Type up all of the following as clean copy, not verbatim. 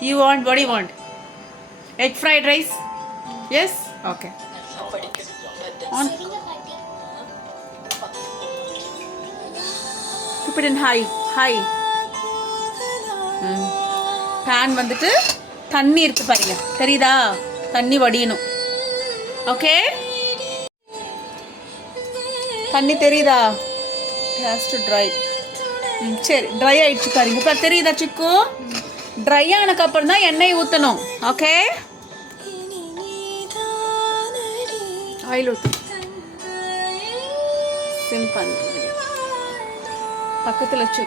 You want, what do you want? Egg fried rice? Yes? Okay. On. Keep it in high. High. Pan வந்துட்டு தண்ணி இருக்கு பாருங்க, தெரியுதா? தண்ணி வடியணும். ஓகே, தண்ணி தெரியுதா? It has to dry. சரி, ட்ரை ஆயிடுச்சு பாருங்க. இப்போ தெரியுதா சிக்கு? ட்ரை ஆனதுக்கப்புறம் தான் எண்ணெய் ஊற்றணும். ஓகே, ஆயில் ஊற்று. சிம்பிள். பக்கத்தில் வச்சு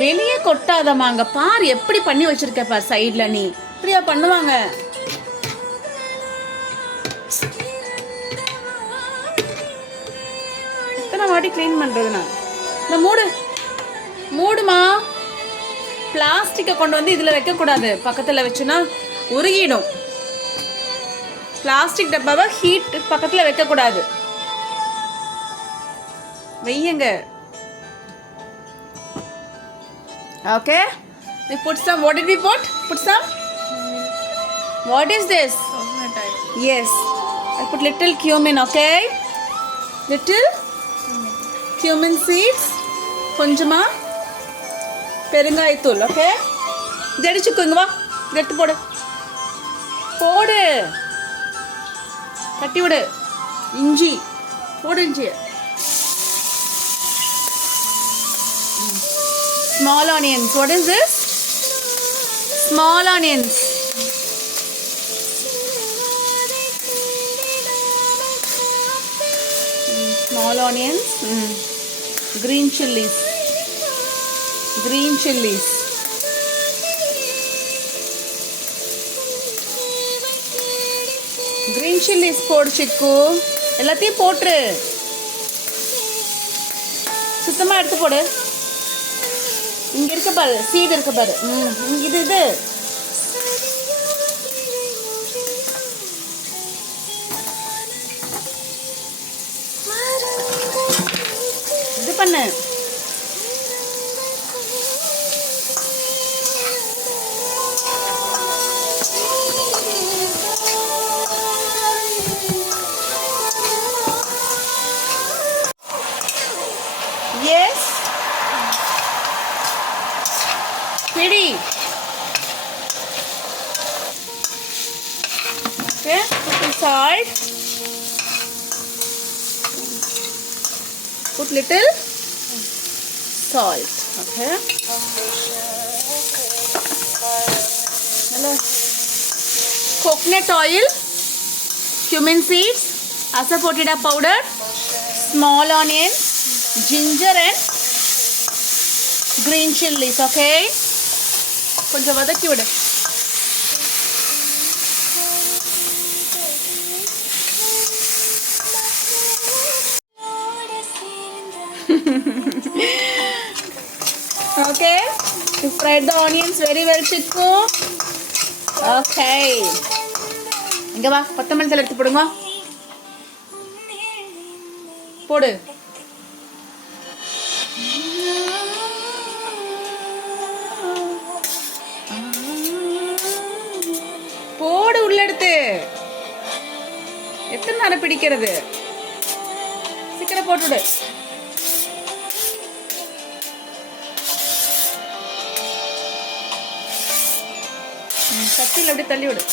வெளியே கொட்டாதம்மா. அங்கே பார் எப்படி பண்ணி வச்சிருக்க பார் சைடில். நீ இப்படியா பண்ணுவாங்க? எத்தனை வாட்டி க்ளீன் பண்ணுறது நான்? இந்த மூடுமா. பிளாஸ்டிக்கை கொண்டு வந்து இதில் வைக்கக்கூடாது. பக்கத்தில் வச்சுன்னா உருகிடும். பிளாஸ்டிக் டப்பாவை ஹீட் பக்கத்தில் வைக்கக்கூடாது. வையுங்க. Okay, we put some. What did we put? Put some. What is this? Yes, I put little cumin. Okay, little cumin seeds. கொஞ்சமா பெருங்காயத்தூள். ஓகே, ஜடிச்சுக்குங்க. வா, எடுத்து போடு. போடு, கட்டி விடு. இஞ்சி போடு. இஞ்சி. Small onions. What is this? Small onions. Small onions. Green chilies. Green chilies. Green chilies போடு சிக்கு. எல்லாத்தையும் போட்டுரு. சுத்தமாக எடுத்து போடு. இங்கே இருக்க பாரு, சீடு இருக்க பாரு. இது இது பண்ணு. Yes. Ready. Okay, put some salt. Put little salt. Okay. Coconut oil, cumin seeds, asafoetida powder, small onion, ginger and green chilies. Okay. கொஞ்சம் வதக்கி விடு. Okay, you fried the onions very well, Chikku. Okay, இங்க வா, கொத்தமல்லி தழை எடுத்து போடுங்க. போடு. போடு உள்ள எடுத்து. எத்தனை நேரம் பிடிக்கிறது? சீக்கிரம் போட்டுவிடு. சட்டியில் அப்படியே தள்ளி விடு.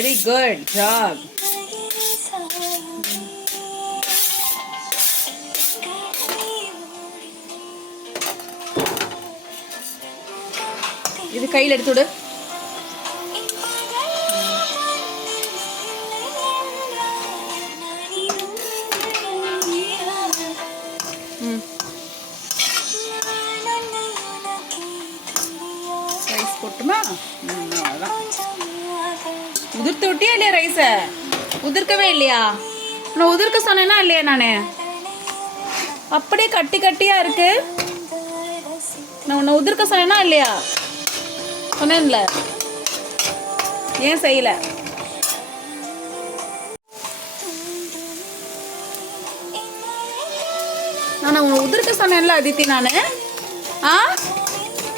Very good job. இது கையில் எடுத்து விடு. ரைஸ் போட்டுமா? அவ்வளோதான். உதிர்த்து விட்டியா இல்லையா ரைஸை? உதிர்க்கவே இல்லையா? நான் உதிர்க்க சொன்னேன்னா இல்லையா? நான் அப்படியே கட்டி கட்டியாக இருக்கு. நான் உன்னை உதிர்க்க சொன்னேன்னா இல்லையா? சொன்னேன்ல, ஏன் செய்யலை? நான் உன்னை உதிர்க்க சொன்னேன்ல அதித்தி. நான்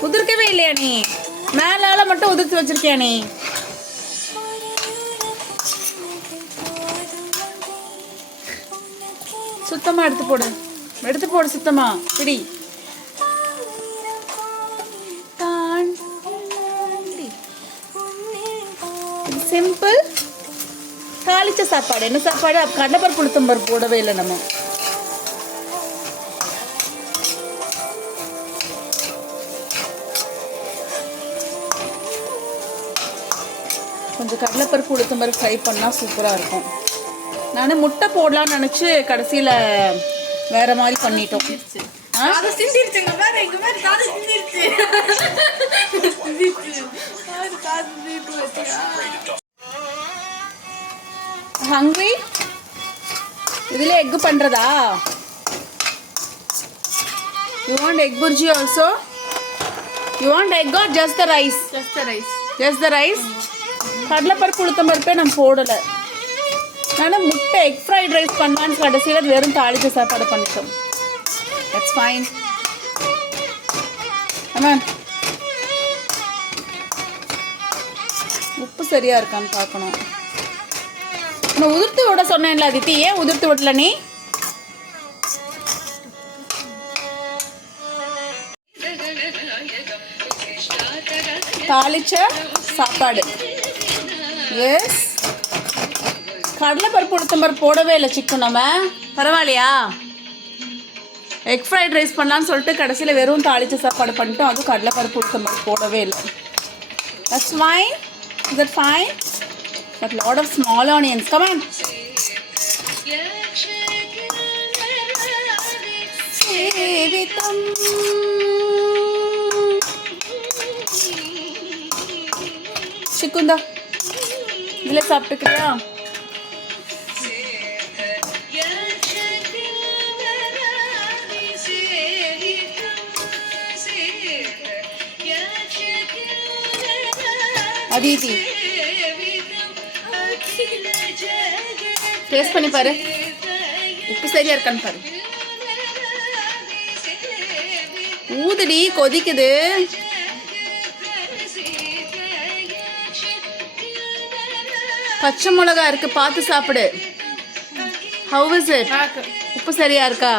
உதிர்க்கவே இல்லையா? நீ மேலால மட்டும் உதிர்த்து வச்சிருக்கியா? நீ சுத்தமா எடுத்து போடு சுத்தமா. பிடி. சிம்பிள் தாளிச்ச சாப்பாடு. என்ன சாப்பாடு? கடலைப்பருப்பு உளுத்தம்பருப்பு போடவே இல்லை நம்ம. கொஞ்சம் கடலைப்பருப்பு உளுத்தம்பருப்பு ஃப்ரை பண்ணால் சூப்பராக இருக்கும். நான் முட்டை போடலான்னு நினச்சி கடைசியில் வேறு மாதிரி பண்ணிட்டோம். ஹங்க்ரி? இதில் எக்கு பண்ணுறதா? You want egg bhurji also? You want egg are just the rise? Just the rise. கடலைப்பருப்பு உளுத்தம்பருப்பே நம்ம போடலை. ஆனால் முட்டை எக் ஃப்ரைட் ரைஸ் பண்ணலான்னு கடைசியில் வெறும் தாளிச்ச சாப்பாடு பண்ணிட்டோம். That's fine. ஆமாம், உப்பு சரியாக இருக்கான்னு பார்க்கணும். நான் உதிர்த்து விட சொன்னேன்ல அதித்தி, ஏன் உதிர்த்து விடல நீ? தாளிச்ச சாப்பாடு. எஸ், கடலைப்பருப்பு உளுத்தம்பருப்பு போடவே இல்லை சிக்கன். நம்ம பரவாயில்லையா? எக் ஃப்ரைட் ரைஸ் பண்ணலான்னு சொல்லிட்டு கடைசியில் வெறும் தாளிச்ச சாப்பாடு பண்ணிட்டோம். அதுவும் கடலைப்பருப்பு உளுத்தம்பருப்பு போடவே இல்லை. That's fine. Is that fine? But lot of small onions. Come on. சிக்குந்தா இதில் சாப்பிட்டுக்கிறியா? அதிதி டேஸ்ட் பண்ணி பாரு, உப்பு சரியா இருக்கான்னு பாரு. ஊதுடி, கொதிக்குது. பச்சை மிளகா இருக்கு, பார்த்து சாப்பிடு. How is it? உப்பு சரியா இருக்கா?